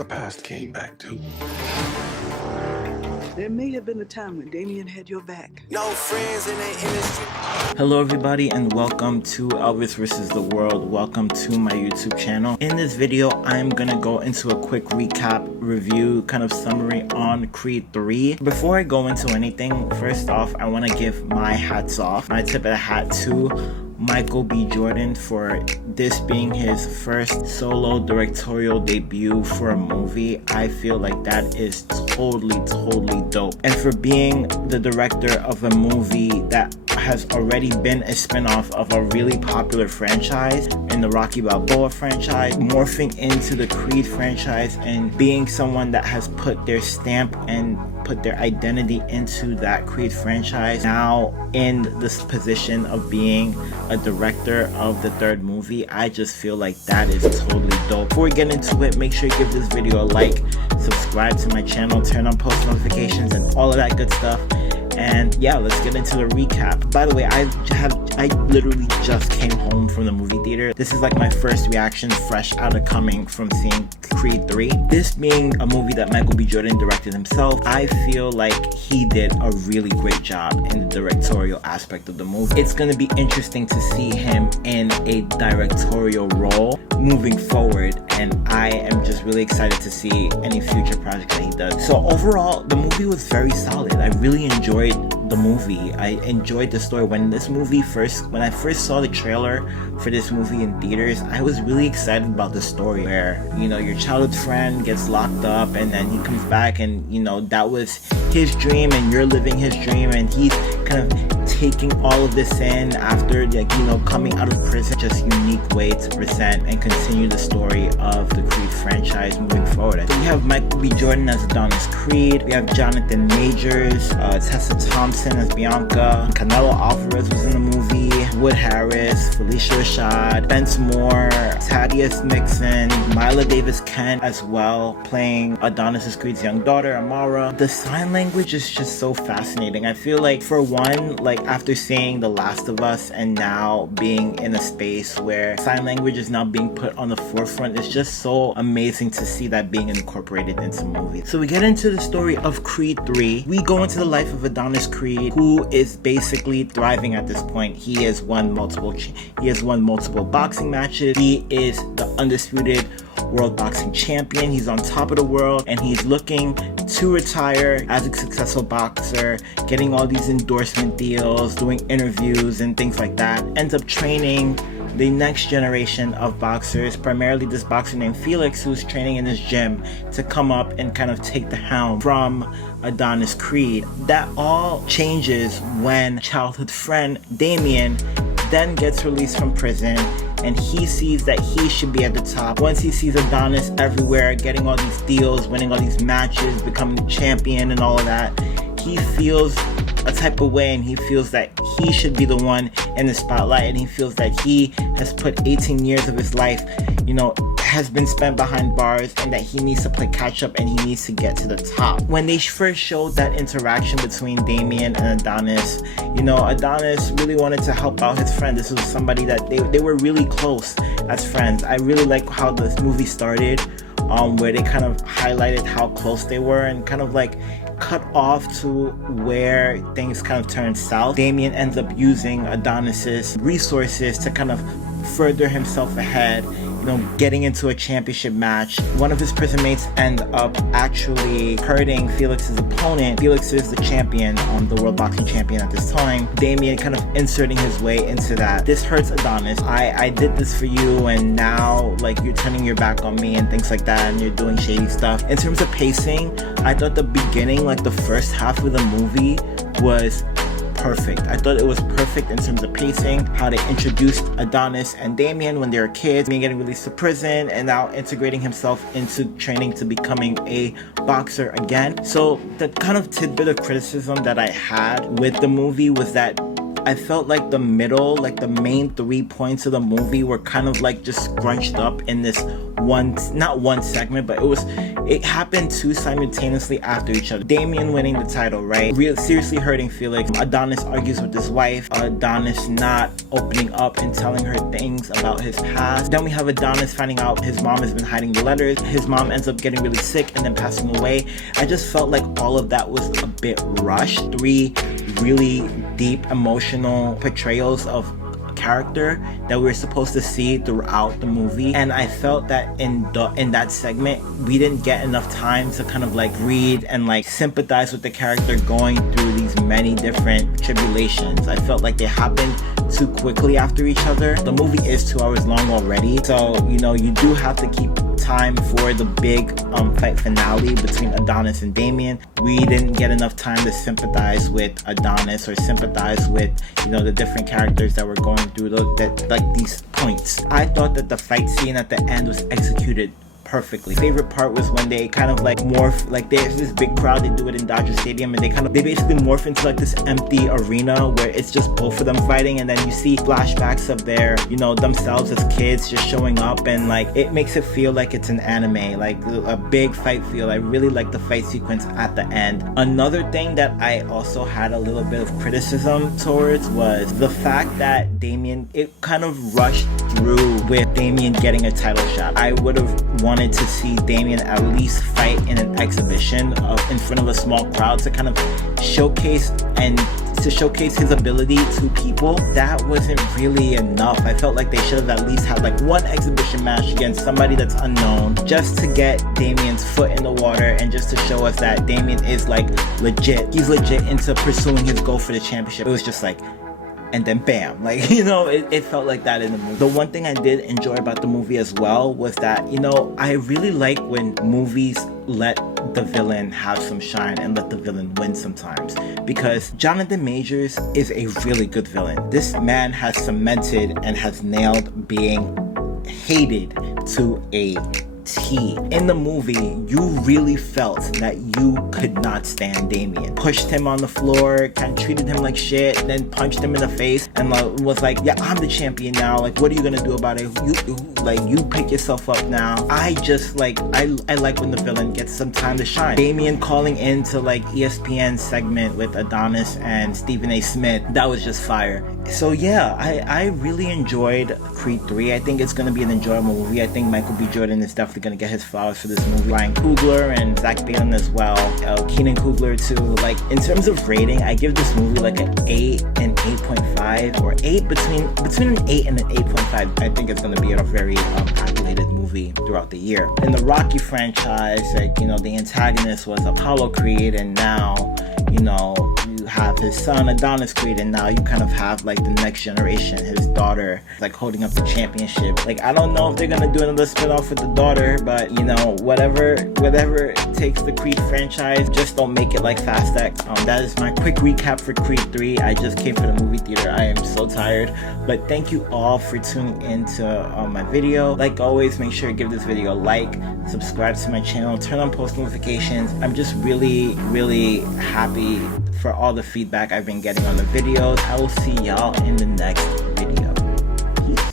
the past came back too. There may have been a time when Damien had your back. No friends in the industry. Hello everybody and welcome to Elvis vs. the World. Welcome to my YouTube channel. In this video, I'm gonna go into a quick recap, review, kind of summary on Creed 3. Before I go into anything, first off, I want to give my hats off, my tip of the hat to Michael B. Jordan for this being his first solo directorial debut for a movie. I feel like that is totally dope. And for being the director of a movie that has already been a spin-off of a really popular franchise in the Rocky Balboa franchise, morphing into the Creed franchise and being someone that has put their stamp and put their identity into that Creed franchise, now in this position of being a director of the third movie, I just feel like that is totally dope. Before we get into it, make sure you give this video a like, subscribe to my channel, turn on post notifications and all of that good stuff. And yeah, let's get into the recap. By the way, I literally just came home from the movie theater. This is like my first reaction fresh out of coming from seeing Creed 3. This being a movie that Michael B. Jordan directed himself, I feel like he did a really great job in the directorial aspect of the movie. It's gonna be interesting to see him in a directorial role moving forward, and I am just really excited to see any future projects that he does. So overall, the movie was very solid. I really enjoyed the movie. I enjoyed the story. When I first saw the trailer for this movie in theaters, I was really excited about the story where, you know, your childhood friend gets locked up and then he comes back and, you know, that was his dream and you're living his dream, and he's kind of taking all of this in after, like, you know, coming out of prison. Just unique way to present and continue the story of the Creed franchise moving forward. So we have Michael B. Jordan as Adonis Creed, we have Jonathan Majors, Tessa Thompson as Bianca, Canelo Alvarez was in the movie, Wood Harris, Felicia Rashad, Spence Moore, Thaddeus Nixon, Mila Davis Kent as well, playing Adonis Creed's young daughter, Amara. The sign language is just so fascinating. I feel like, for one, like after seeing The Last of Us and now being in a space where sign language is now being put on the forefront, it's just so amazing to see that being incorporated into movies. So we get into the story of Creed 3. We go into the life of Adonis Creed, who is basically thriving at this point. He has won multiple boxing matches. He is the undisputed world boxing champion. He's on top of the world and he's looking to retire as a successful boxer, getting all these endorsement deals, doing interviews and things like that. Ends up training the next generation of boxers, primarily this boxer named Felix, who's training in his gym, to come up and kind of take the helm from Adonis Creed. That all changes when childhood friend Damien then gets released from prison, and he sees that he should be at the top. Once he sees Adonis everywhere, getting all these deals, winning all these matches, becoming the champion and all of that, he feels a type of way, and he feels that he should be the one in the spotlight, and he feels that he has put 18 years of his life, you know, has been spent behind bars, and that he needs to play catch up and he needs to get to the top. When they first showed that interaction between Damien and Adonis, you know, Adonis really wanted to help out his friend. This was somebody that they were really close as friends. I really like how this movie started, where they kind of highlighted how close they were and kind of like cut off to where things kind of turned south. Damien ends up using Adonis's resources to kind of further himself ahead, you know, getting into a championship match. One of his prison mates end up actually hurting Felix's opponent. Felix is the champion, the world boxing champion at this time. Damien kind of inserting his way into that. This hurts Adonis. I did this for you and now like you're turning your back on me and things like that, and you're doing shady stuff. In terms of pacing, I thought the beginning, like the first half of the movie, was perfect. I thought it was perfect in terms of pacing, how they introduced Adonis and Damien when they were kids, being getting released to prison, and now integrating himself into training to becoming a boxer again. So the kind of tidbit of criticism that I had with the movie was that I felt like the middle, like the main 3 points of the movie were kind of like just scrunched up in this not one segment, but it happened two simultaneously after each other. Damien winning the title, right? Seriously hurting Felix. Adonis argues with his wife. Adonis not opening up and telling her things about his past. Then we have Adonis finding out his mom has been hiding the letters. His mom ends up getting really sick and then passing away. I just felt like all of that was a bit rushed. Three really deep emotional portrayals of character that we were supposed to see throughout the movie, and I felt that in that segment we didn't get enough time to kind of like read and like sympathize with the character going through these many different tribulations. I felt like they happened too quickly after each other. The movie is 2 hours long already, so you know you do have to keep time for the big fight finale between Adonis and Damien. We didn't get enough time to sympathize with Adonis or sympathize with, you know, the different characters that were going through these points. I thought that the fight scene at the end was executed perfectly. Favorite part was when they kind of like morph, like there's this big crowd, they do it in Dodger Stadium, and they basically morph into like this empty arena where it's just both of them fighting, and then you see flashbacks of their, you know, themselves as kids just showing up, and like it makes it feel like it's an anime, like a big fight feel. I really like the fight sequence at the end. Another thing that I also had a little bit of criticism towards was the fact that Damien, it kind of rushed through with Damien getting a title shot. I would have wanted to see Damien at least fight in an exhibition in front of a small crowd to kind of showcase his ability to people. That wasn't really enough. I felt like they should have at least had like one exhibition match against somebody that's unknown, just to get Damien's foot in the water and just to show us that Damien is like legit. He's legit into pursuing his goal for the championship. It was just like, and then bam, like, you know, it felt like that in the movie. The one thing I did enjoy about the movie as well was that, you know, I really like when movies let the villain have some shine and let the villain win sometimes, because Jonathan Majors is a really good villain. This man has cemented and has nailed being hated to a T. In the movie, you really felt that you could not stand Damien. Pushed him on the floor, kind of treated him like shit, then punched him in the face and was like, yeah, I'm the champion now, like what are you gonna do about it? You pick yourself up now. I just like, I like when the villain gets some time to shine. Damien calling into like ESPN segment with Adonis and Stephen A. Smith, that was just fire. So yeah, I really enjoyed Creed 3. I think it's gonna be an enjoyable movie. I think Michael B. Jordan is definitely gonna get his flowers for this movie. Ryan Coogler and Zach Balan as well. Keenan Coogler too. Like in terms of rating, I give this movie like an 8 and 8.5, or 8 between an 8 and an 8.5. I think it's gonna be a very accoladed movie throughout the year. In the Rocky franchise, like, you know, the antagonist was Apollo Creed, and now, you know, you have his son Adonis Creed, and now you kind of have like the next generation, his daughter, like holding up the championship. Like I don't know if they're gonna do another spin-off with the daughter, but you know, whatever takes the Creed franchise, just don't make it like Fast X. That is my quick recap for Creed 3. I just came from the movie theater. I am so tired, but thank you all for tuning into my video. Like always, make sure to give this video a like, subscribe to my channel, turn on post notifications. I'm just really happy for all the feedback I've been getting on the videos. I will see y'all in the next